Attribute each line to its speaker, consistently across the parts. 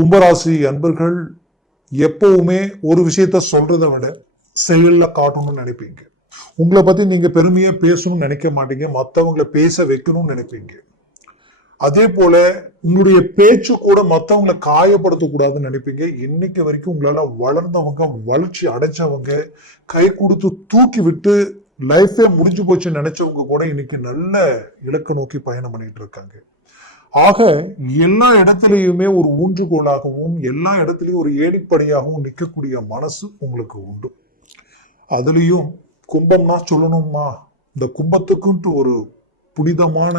Speaker 1: கும்பராசி அன்பர்கள் எப்பவுமே ஒரு விஷயத்த சொல்றதை விட செயலில் காட்டணும்னு நினைப்பீங்க. உங்களை பத்தி நீங்க பெருமையா பேசணும்னு நினைக்க மாட்டீங்க. மற்றவங்களை பேச வைக்கணும்னு நினைப்பீங்க. அதே போல உங்களுடைய பேச்சு கூட மற்றவங்களை காயப்படுத்தக்கூடாதுன்னு நினைப்பீங்க. இன்னைக்கு வரைக்கும் உங்களால வளர்ந்தவங்க வளர்ச்சி அடைஞ்சவங்க கை கொடுத்து தூக்கி விட்டு லைஃபே முடிஞ்சு போச்சுன்னு நினைச்சவங்க கூட இன்னைக்கு நல்ல இலக்கு நோக்கி பயணம் பண்ணிட்டு இருக்காங்க. ஆக எல்லா இடத்துலையுமே ஒரு ஊன்றுகோலாகவும் எல்லா இடத்துலையும் ஒரு ஏடிப்படையாகவும் நிற்கக்கூடிய மனசு உங்களுக்கு உண்டு. அதுலேயும் கும்பம்னா சொல்லணுமா இந்த கும்பத்துக்குன்ட்டு ஒரு புனிதமான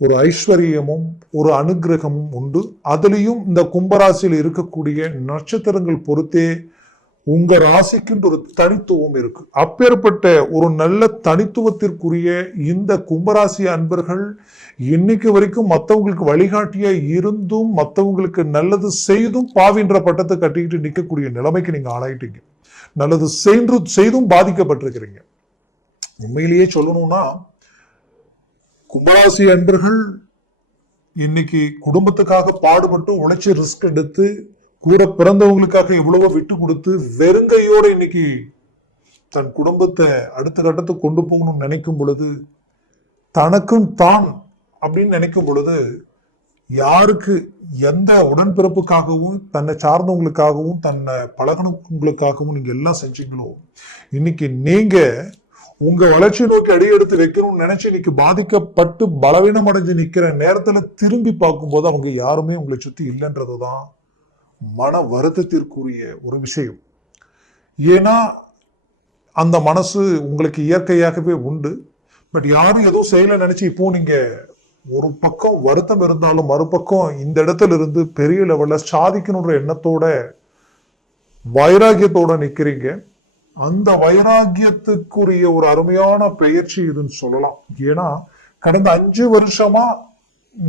Speaker 1: ஒரு ஐஸ்வர்யமும் ஒரு அனுகிரகமும் உண்டு. அதுலேயும் இந்த கும்பராசியில் இருக்கக்கூடிய நட்சத்திரங்கள் பொறுத்தே உங்க ராசிக்குன்ற ஒரு தனித்துவம் இருக்கு. அப்பேற்பட்ட ஒரு நல்ல தனித்துவத்திற்குரிய இந்த கும்பராசி அன்பர்கள் இன்னைக்கு வரைக்கும் மற்றவங்களுக்கு வழிகாட்டியா இருந்தும் மற்றவங்களுக்கு நல்லது செய்தும் பாவின்ற பட்டத்தை கட்டிக்கிட்டு நிற்கக்கூடிய நிலைமைக்கு நீங்க ஆளாயிட்டீங்க. நல்லது செய்து செய்தும் பாதிக்கப்பட்டிருக்கிறீங்க. உண்மையிலேயே சொல்லணும்னா கும்பராசி அன்பர்கள் இன்னைக்கு குடும்பத்துக்காக பாடுபட்டு உழைச்சி ரிஸ்க் எடுத்து கூட பிறந்தவங்களுக்காக எவ்வளவோ விட்டு கொடுத்து வெறுங்கையோடு இன்னைக்கு தன் குடும்பத்தை அடுத்த கட்டத்துக்கு கொண்டு போகணும்னு நினைக்கும் பொழுது தனக்கும் தான் அப்படின்னு நினைக்கும் பொழுது யாருக்கு எந்த உடன்பிறப்புக்காகவும் தன்னை சார்ந்தவங்களுக்காகவும் தன்னை பழகினவங்களுக்காகவும் நீங்க எல்லாம் செஞ்சீங்களோ இன்னைக்கு நீங்க உங்க வளர்ச்சி நோக்கி அடியெடுத்து வைக்கணும்னு நினைச்சு இன்னைக்கு பாதிக்கப்பட்டு பலவீனம் அடைஞ்சு நிக்கிற நேரத்துல திரும்பி பார்க்கும்போது அவங்க யாருமே உங்களை சுத்தி இல்லைன்றதுதான் மன வருத்தத்திற்குரிய ஒரு விஷயம். ஏன்னா அந்த மனசு உங்களுக்கு இயற்கையாகவே உண்டு. பட் யாரும் எதுவும் செய்யல நினைச்சு இப்போ நீங்க ஒரு பக்கம் வருத்தம் இருந்தாலும் மறுபக்கம் இந்த இடத்துல இருந்து பெரிய லெவல்ல சாதிக்கணுன்ற எண்ணத்தோட வைராகியத்தோட நிக்கிறீங்க. அந்த வைராகியத்துக்குரிய ஒரு அருமையான பயிற்சி இதுன்னு சொல்லலாம். ஏன்னா கடந்த அஞ்சு வருஷமா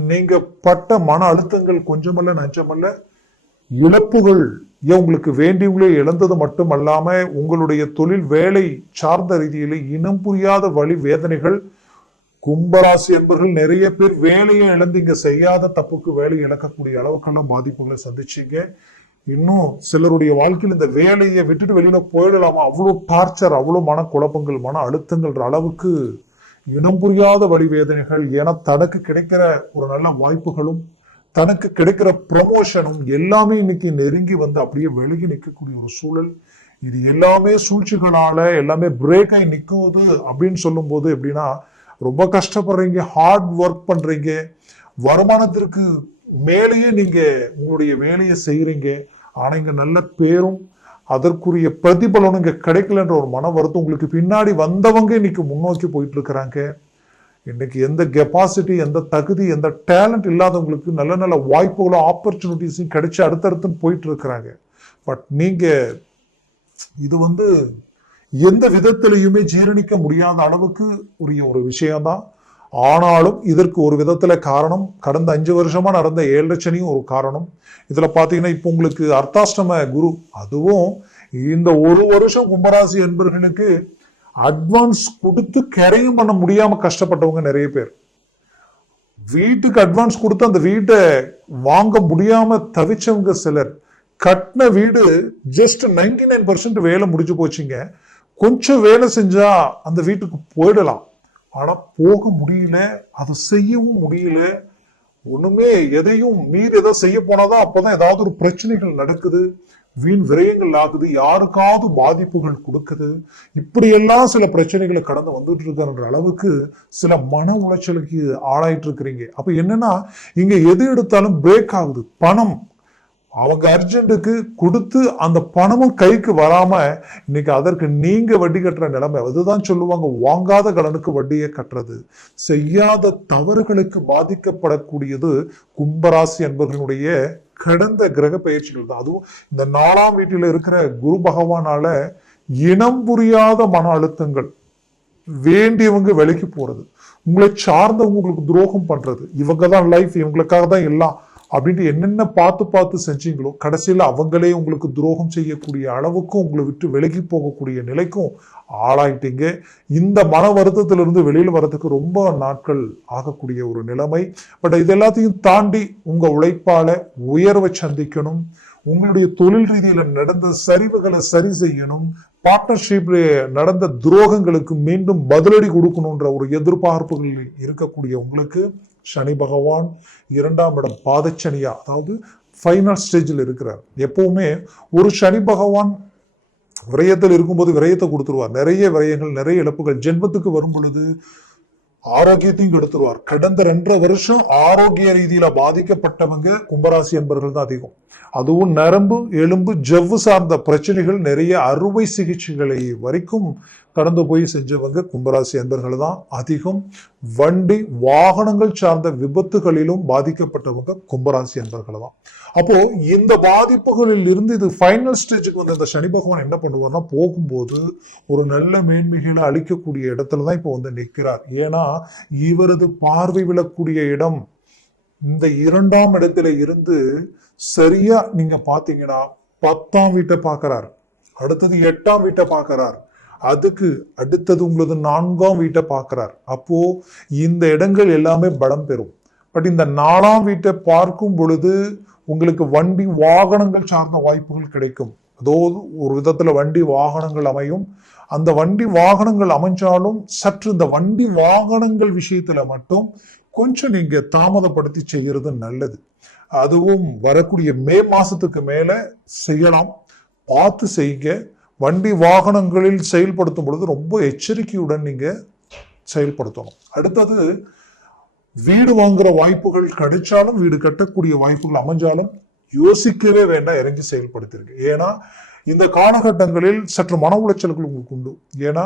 Speaker 1: நீங்க பட்ட மன அழுத்தங்கள் கொஞ்சமல்ல நஞ்சமல்ல. இழப்புகள் உங்களுக்கு வேண்டியவங்களே இழந்தது மட்டுமல்லாம உங்களுடைய தொழில் வேலை சார்ந்த ரீதியில இனம் புரியாத வழி வேதனைகள் கும்பராசி என்பவர்கள் நிறைய பேர் வேலையை இழந்தீங்க செய்யாத தப்புக்கு வேலை இழக்கக்கூடிய அளவுக்கெல்லாம் பாதிப்புகளை சந்திச்சீங்க. இன்னும் சிலருடைய வாழ்க்கையில் இந்த வேலையை விட்டுட்டு வெளியில போயிடலாமா? அவ்வளோ டார்ச்சர் அவ்வளோ மன குழப்பங்கள் மன அழுத்தங்கள்ன்ற அளவுக்கு இனம் புரியாத வழி வேதனைகள் ஏன்னா தனக்கு கிடைக்கிற ஒரு நல்ல வாய்ப்புகளும் தனக்கு கிடைக்கிற ப்ரமோஷனும் எல்லாமே இன்னைக்கு நெருங்கி வந்து அப்படியே வெளியே நிற்கக்கூடிய ஒரு சூழல். இது எல்லாமே சூழ்ச்சிகளால எல்லாமே பிரேக் ஆகி நிற்குது அப்படின்னு சொல்லும்போது எப்படின்னா ரொம்ப கஷ்டப்படுறீங்க ஹார்ட் ஒர்க் பண்றீங்க வருமானத்திற்கு மேலேயே நீங்க உங்களுடைய வேலையை செய்கிறீங்க ஆனால் இங்கே நல்ல பேரும் அதற்குரிய பிரதிபலனும் இங்கே கிடைக்கலன்ற ஒரு மன வருத்தம் உங்களுக்கு பின்னாடி வந்தவங்க இன்னைக்கு முன்னோக்கி போயிட்டு இருக்கிறாங்க இன்னைக்கு எந்த கெப்பாசிட்டி எந்த தகுதி எந்த டேலண்ட் இல்லாதவங்களுக்கு நல்ல நல்ல வாய்ப்புகளும் ஆப்பர்ச்சுனிட்டிஸும் கிடைச்சி அடுத்தடுத்துன்னு போயிட்டு இருக்கிறாங்க பட் நீங்கள் இது வந்து எந்த விதத்திலையுமே ஜீரணிக்க முடியாத அளவுக்கு உரிய ஒரு விஷயம்தான். ஆனாலும் இதற்கு ஒரு விதத்துல காரணம் கடந்த அஞ்சு வருஷமா நடந்த ஏழரை ஒரு காரணம். இதுல பாத்தீங்கன்னா இப்போ உங்களுக்கு அர்த்தாஷ்டம குரு அதுவும் இந்த ஒரு வருஷம் கும்பராசி என்பர்களுக்கு அட்வான்ஸ் கொடுத்து கரையும் பண்ண முடியாம கஷ்டப்பட்டவங்க நிறைய பேர். வீட்டுக்கு அட்வான்ஸ் கொடுத்து அந்த வீட்டை வாங்க முடியாம தவிச்சவங்க சிலர். கட்டின வீடு ஜஸ்ட் நைன்டி நைன் பர்சன்ட் வேலை முடிஞ்சு போச்சுங்க. கொஞ்சம் வேலை செஞ்சா அந்த வீட்டுக்கு போயிடலாம். ஆனா போக முடியல அதை செய்யவும் முடியல. ஒண்ணுமே எதையும் மீறி எதை செய்ய போனாதான் அப்பதான் ஏதாவது ஒரு பிரச்சனைகள் நடக்குது. வீண் விரயங்கள் ஆகுது. யாருக்காவது பாதிப்புகள் கொடுக்குது. இப்படியெல்லாம் சில பிரச்சனைகளை கடந்து வந்துட்டு இருக்கிற அளவுக்கு சில மன உளைச்சலுக்கு ஆளாயிட்டு இருக்கிறீங்க. அப்ப என்னன்னா இங்க எது எடுத்தாலும் பிரேக் ஆகுது. பணம். அவங்க அர்ஜென்ட்டுக்கு கொடுத்து அந்த பணமும் கைக்கு வராம இன்னைக்கு அதற்கு நீங்க வட்டி கட்டுற நிலைமை அதுதான் சொல்லுவாங்க வாங்காத கடனுக்கு வட்டியை கட்டுறது. செய்யாத தவறுகளுக்கு பாதிக்கப்படக்கூடியது கும்பராசி என்பவர்களுடைய கடந்த கிரக பயிற்சிகள் தான். அதுவும் இந்த நாலாம் வீட்டில் இருக்கிற குரு பகவானால இனம் புரியாத மன அழுத்தங்கள் வேண்டியவங்க விலைக்கு போறது உங்களை சார்ந்தவங்க உங்களுக்கு துரோகம் பண்றது இவங்க தான் லைஃப் இவங்களுக்காக தான் எல்லாம் அப்படின்ட்டு என்னென்ன பார்த்து பார்த்து செஞ்சீங்களோ கடைசியில் அவங்களே உங்களுக்கு துரோகம் செய்யக்கூடிய அளவுக்கும் உங்களை விட்டு விலகி போகக்கூடிய நிலைக்கும் ஆளாயிட்டீங்க. இந்த மன வருத்தத்திலிருந்து வெளியில் வர்றதுக்கு ரொம்ப நாட்கள் ஆகக்கூடிய ஒரு நிலைமை. பட் இது எல்லாத்தையும் தாண்டி உங்கள் உழைப்பால் உயர்வை சந்திக்கணும். உங்களுடைய தொழில் ரீதியில் நடந்த சரிவுகளை சரி செய்யணும். பார்ட்னர்ஷிப்ல நடந்த துரோகங்களுக்கு மீண்டும் பதிலடி கொடுக்கணுன்ற ஒரு எதிர்பார்ப்புகள் இருக்கக்கூடிய உங்களுக்கு. சனி பகவான் இரண்டாம் இடம் பாதச்சனியா அதாவது ஃபைனல் ஸ்டேஜில் இருக்கிறார். எப்பவுமே ஒரு சனி பகவான் விரயத்தில் இருக்கும்போது விரயத்தை கொடுத்துருவார். நிறைய விரயங்கள் நிறைய இழப்புகள். ஜென்மத்துக்கு வரும் பொழுது ஆரோக்கியத்தையும் கெடுத்துருவார். கடந்த ரெண்டரை வருஷம் ஆரோக்கிய ரீதியில பாதிக்கப்பட்டவங்க கும்பராசி என்பர்கள் தான் அதிகம். அதுவும் நரம்பு எலும்பு ஜவ்வு சார்ந்த பிரச்சனைகள் நிறைய அறுவை சிகிச்சைகளை வரைக்கும் கடந்து போய் செஞ்சவங்க கும்பராசி அன்பர்கள் தான். அதிகம் வண்டி வாகனங்கள் சார்ந்த விபத்துகளிலும் பாதிக்கப்பட்டவங்க கும்பராசி அன்பர்கள் தான். அப்போ இந்த பாதிப்புகளில் இருந்து இது ஃபைனல் ஸ்டேஜுக்கு வந்து இந்த சனி பகவான் என்ன பண்ணுவார்னா போகும்போது ஒரு நல்ல மேன்மைகளை அளிக்கக்கூடிய இடத்துல தான் இப்போ வந்து நிற்கிறார். ஏன்னா இவரது பார்வை விழக்கூடிய இடம் இந்த இரண்டாம் இடத்துல இருந்து சரியா நீங்க பாத்தீங்கன்னா பத்தாம் வீட்டை பார்க்கிறார். அடுத்தது எட்டாம் வீட்டை பார்க்கிறார். அதுக்கு அடுத்தது உங்களது நான்காம் வீட்டை பார்க்கிறார். அப்போ இந்த இடங்கள் எல்லாமே பலம் பெறும். பட் இந்த நாலாம் வீட்டை பார்க்கும் பொழுது உங்களுக்கு வண்டி வாகனங்கள் சார்ந்த வாய்ப்புகள் கிடைக்கும். அதோ ஒரு விதத்துல வண்டி வாகனங்கள் அமையும். அந்த வண்டி வாகனங்கள் அமைஞ்சாலும் சற்று இந்த வண்டி வாகனங்கள் விஷயத்துல மட்டும் கொஞ்சம் நீங்கள் தாமதப்படுத்தி செய்கிறது நல்லது. அதுவும் வரக்கூடிய மே மாதத்துக்கு மேலே செய்யலாம். பார்த்து செய்யுங்க. வண்டி வாகனங்களில் செயல்படுத்தும் பொழுது ரொம்ப எச்சரிக்கையுடன் நீங்கள் செயல்படுத்தணும். அடுத்தது வீடு வாங்குற வாய்ப்புகள் கிடைச்சாலும் வீடு கட்டக்கூடிய வாய்ப்புகள் அமைஞ்சாலும் யோசிக்கவே வேண்டாம். இறங்கி செயல்படுத்திருக்கு ஏன்னா இந்த காலகட்டங்களில் சற்று மன உளைச்சல்கள் உங்களுக்கு உண்டு. ஏன்னா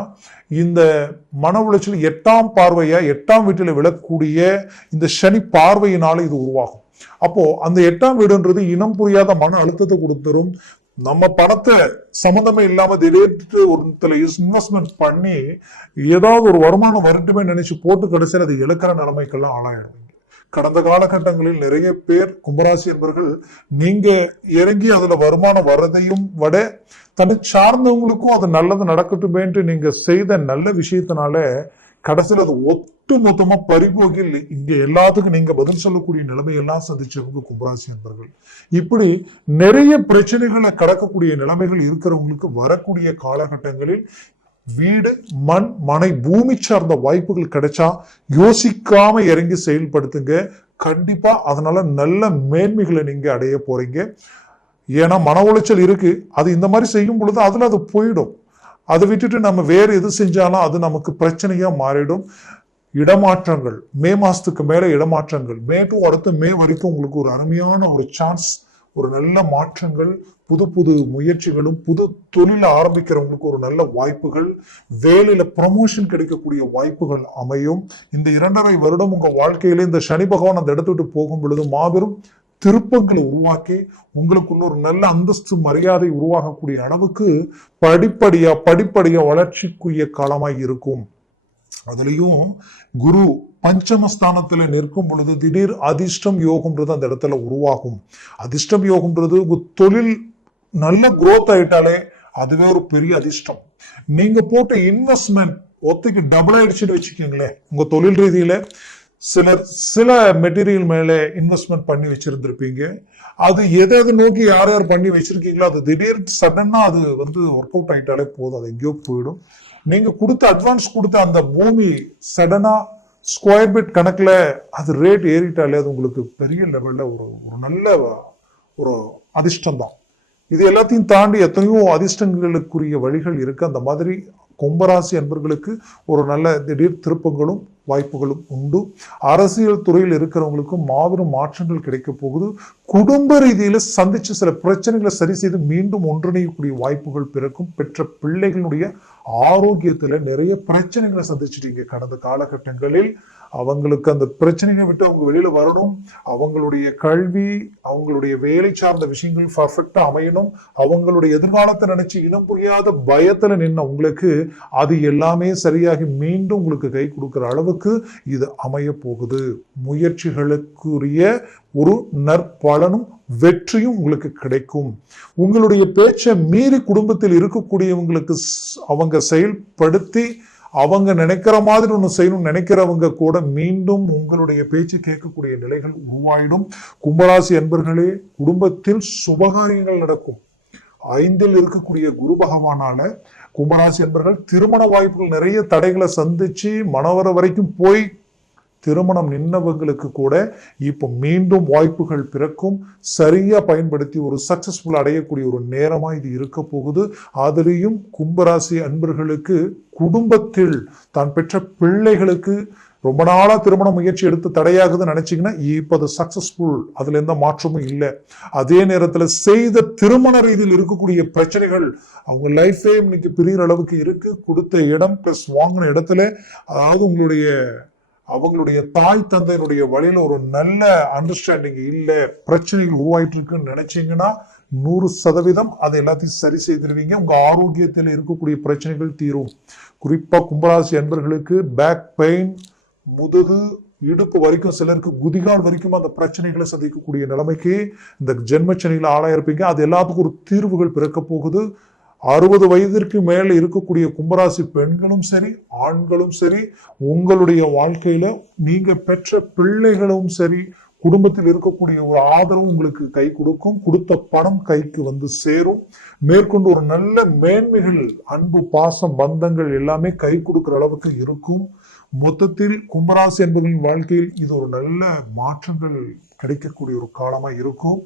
Speaker 1: இந்த மன உளைச்சல் எட்டாம் பார்வையா எட்டாம் வீட்டில் விழக்கூடிய இந்த சனி பார்வையினால இது உருவாகும். அப்போ அந்த எட்டாம் வீடுன்றது இனம் புரியாத மன அழுத்தத்தை கொடுத்துரும் நம்ம பணத்தை சம்மந்தமே இல்லாம திடீர்னு ஒரு இன்வெஸ்ட்மெண்ட் பண்ணி ஏதாவது ஒரு வருமானம் வரட்டுமே நினைச்சு போட்டு கடைசியில் அது இழக்கிற நிலைமைக்கெல்லாம் ஆளாயிடும் கடந்த காலகட்டங்களில் நிறைய பேர் கும்பராசி என்பவர்கள் நீங்க இறங்கி அதுல வருமானம் வர்றதையும் விட தன்னை சார்ந்தவங்களுக்கும் அது நல்லது நடக்கட்டுமேன்ட்டு நீங்க செய்த நல்ல விஷயத்தினால கடைசியில் அது ஒட்டு மொத்தமா பறிபோகில் இங்க எல்லாத்துக்கும் நீங்க பதில் சொல்லக்கூடிய நிலைமையெல்லாம் சந்திச்சவங்க கும்பராசி என்பர்கள். இப்படி நிறைய பிரச்சனைகளை கடக்கக்கூடிய நிலைமைகள் இருக்கிறவங்களுக்கு வரக்கூடிய காலகட்டங்களில் வீடு மண் மனை பூமி சார்ந்த வாய்ப்புகள் கிடைச்சா யோசிக்காம இறங்கி செயல்படுத்துங்க. கண்டிப்பா அதனால நல்ல மேன்மைகளை நீங்க அடைய போறீங்க. ஏன்னா மன உளைச்சல் இருக்கு. அது இந்த மாதிரி செய்யும் பொழுது அதுல அது போயிடும். அதை விட்டுட்டு நம்ம வேற எது செஞ்சாலும் அது நமக்கு பிரச்சனையா மாறிடும். இடமாற்றங்கள். மே மாசத்துக்கு மேல இடமாற்றங்கள். மே டு அடுத்து மே வரைக்கும் உங்களுக்கு ஒரு அருமையான ஒரு சான்ஸ் ஒரு நல்ல மாற்றங்கள் புது புது முயற்சிகளும் புது தொழில் ஆரம்பிக்கிறவங்களுக்கு ஒரு நல்ல வாய்ப்புகள் வேலையில ப்ரமோஷன் கிடைக்கக்கூடிய வாய்ப்புகள் அமையும். இந்த இரண்டரை வருடம் உங்க வாழ்க்கையில இந்த சனி பகவான் அந்த இடத்துட்டு போகும் பொழுது மாபெரும் திருப்பங்களை உருவாக்கி உங்களுக்குள்ள ஒரு நல்ல அந்தஸ்து மரியாதை உருவாகக்கூடிய அளவுக்கு படிப்படியா படிப்படியா வளர்ச்சிக்குரிய காலமாய் இருக்கும். அதுலேயும் குரு பஞ்சமஸ்தானத்தில் நிற்கும் பொழுது திடீர் அதிர்ஷ்டம் யோகம்ன்றது அந்த இடத்துல உருவாகும். அதிர்ஷ்டம் யோகம்ன்றது தொழில் நல்ல குரோத் ஆயிட்டாலே அதுவே ஒரு பெரிய அதிர்ஷ்டம். நீங்க போட்ட இன்வெஸ்ட்மெண்ட் ஒத்துக்கு டபுள் ஆயிடுச்சுன்னு வச்சுக்கோங்களேன் உங்க தொழில் ரீதியில சிலர் சில மெட்டீரியல் மேலே இன்வெஸ்ட்மெண்ட் பண்ணி வச்சிருந்திருப்பீங்க. அது எதை எதை நோக்கி யார் யார் பண்ணி வச்சிருக்கீங்களோ அது திடீர் சடனாக அது வந்து ஒர்க் அவுட் ஆயிட்டாலே போதும் அது எங்கேயோ போயிடும். நீங்க கொடுத்த அட்வான்ஸ் கொடுத்த அந்த பூமி சடனா ஸ்கொயர் பிட் கணக்குல அது ரேட் ஏறிட்டாலே அது உங்களுக்கு பெரிய லெவல்ல ஒரு ஒரு நல்ல ஒரு அதிர்ஷ்டம் தான். இது எல்லாத்தையும் தாண்டி எத்தனையோ அதிர்ஷ்டங்களுக்குரிய வழிகள் இருக்கு. அந்த மாதிரி கும்பராசி அன்பர்களுக்கு ஒரு நல்ல திடீர் திருப்பங்களும் வாய்ப்புகளும் உண்டு. அரசியல் துறையில் இருக்கிறவங்களுக்கும் மாபெரும் மாற்றங்கள் கிடைக்க போகுது. குடும்ப ரீதியில் சந்தித்து சில பிரச்சனைகளை சரி செய்து மீண்டும் ஒன்றிணையக்கூடிய வாய்ப்புகள் பிறக்கும். பெற்ற பிள்ளைகளுடைய ஆரோக்கியத்தில் நிறைய பிரச்சனைகளை சந்திச்சிட்டீங்க கடந்த காலகட்டங்களில் அவங்களுக்கு அந்த பிரச்சனைகளை விட்டு அவங்க வெளியில வரணும். அவங்களுடைய கல்வி அவங்களுடைய வேலை சார்ந்த விஷயங்கள் பர்ஃபெக்டா அமையணும். அவங்களுடைய எதிர்காலத்தை நினைச்சு இனம் புரியாத பயத்துல நின்ன உங்களுக்கு அது எல்லாமே சரியாகி மீண்டும் உங்களுக்கு கை கொடுக்குற அளவுக்கு இது அமைய போகுது முயற்சிகளுக்குரிய ஒரு நற்பலனும் வெற்றியும் உங்களுக்கு கிடைக்கும். உங்களுடைய பேச்சை மீறி குடும்பத்தில் இருக்கக்கூடியவங்களுக்கு அவங்க செயல்படுத்தி அவங்க நினைக்கிற மாதிரி ஒன்று செய்யணும்னு நினைக்கிறவங்க கூட மீண்டும் உங்களுடைய பேச்சு கேட்கக்கூடிய நிலைகள் உருவாயிடும். கும்பராசி என்பர்களே குடும்பத்தில் சுபகாரியங்கள் நடக்கும். ஐந்தில் இருக்கக்கூடிய குரு பகவானால கும்பராசி என்பர்கள் திருமண வாய்ப்புகள் நிறைய தடைகளை சந்திச்சு மனவர வரைக்கும் போய் திருமணம் நின்னவங்களுக்கு கூட இப்போ மீண்டும் வாய்ப்புகள் பிறக்கும். சரியாக பயன்படுத்தி ஒரு சக்சஸ்ஃபுல் அடையக்கூடிய ஒரு நேரமாக இது இருக்க போகுது. அதுலேயும் கும்பராசி அன்பர்களுக்கு குடும்பத்தில் தான் பெற்ற பிள்ளைகளுக்கு ரொம்ப நாளாக திருமண முயற்சி எடுத்து தடையாகுதுன்னு நினச்சிங்கன்னா இப்போ அது சக்ஸஸ்ஃபுல் அதில் எந்த மாற்றமும் இல்லை. அதே நேரத்தில் செய்த திருமண ரீதியில் இருக்கக்கூடிய பிரச்சனைகள் அவங்க லைஃபே இன்னைக்கு பிரிகிற அளவுக்கு இருக்குது கொடுத்த இடம் ப்ளஸ் வாங்கின இடத்துல அதாவது உங்களுடைய அவங்களுடைய தாய் தந்தையினுடைய வழியில் ஒரு நல்ல அண்டர்ஸ்டாண்டிங் இல்லை பிரச்சனைகள் உருவாயிட்டு இருக்குன்னு நினைச்சீங்கன்னா நூறு சதவீதம் அதை எல்லாத்தையும் சரி செய்திருவீங்க. உங்கள் ஆரோக்கியத்தில் இருக்கக்கூடிய பிரச்சனைகள் தீரும். குறிப்பாக கும்பராசி அன்பர்களுக்கு பேக் பெயின் முதுகு இடுப்பு வரைக்கும் சிலருக்கு குதிகால் வரைக்கும் அந்த பிரச்சனைகளை சந்திக்கக்கூடிய நிலைமைக்கு இந்த ஜென்மச்சனியில் ஆளாயிருப்பீங்க அது எல்லாத்துக்கும் ஒரு தீர்வுகள் பிறக்க போகுது. அறுபது வயதிற்கு மேல் இருக்கக்கூடிய கும்பராசி பெண்களும் சரி ஆண்களும் சரி உங்களுடைய வாழ்க்கையில நீங்க பெற்ற பிள்ளைகளும் சரி குடும்பத்தில் இருக்கக்கூடிய ஒரு ஆதரவு உங்களுக்கு கை கொடுக்கும். கொடுத்த பணம் கைக்கு வந்து சேரும். மேற்கொண்டு ஒரு நல்ல மேன்மைகள் அன்பு பாசம் பந்தங்கள் எல்லாமே கை கொடுக்குற அளவுக்கு இருக்கும். மொத்தத்தில் கும்பராசி என்பதன் வாழ்க்கையில் இது ஒரு நல்ல மாற்றங்கள் கிடைக்கக்கூடிய ஒரு காலமாக இருக்கும்.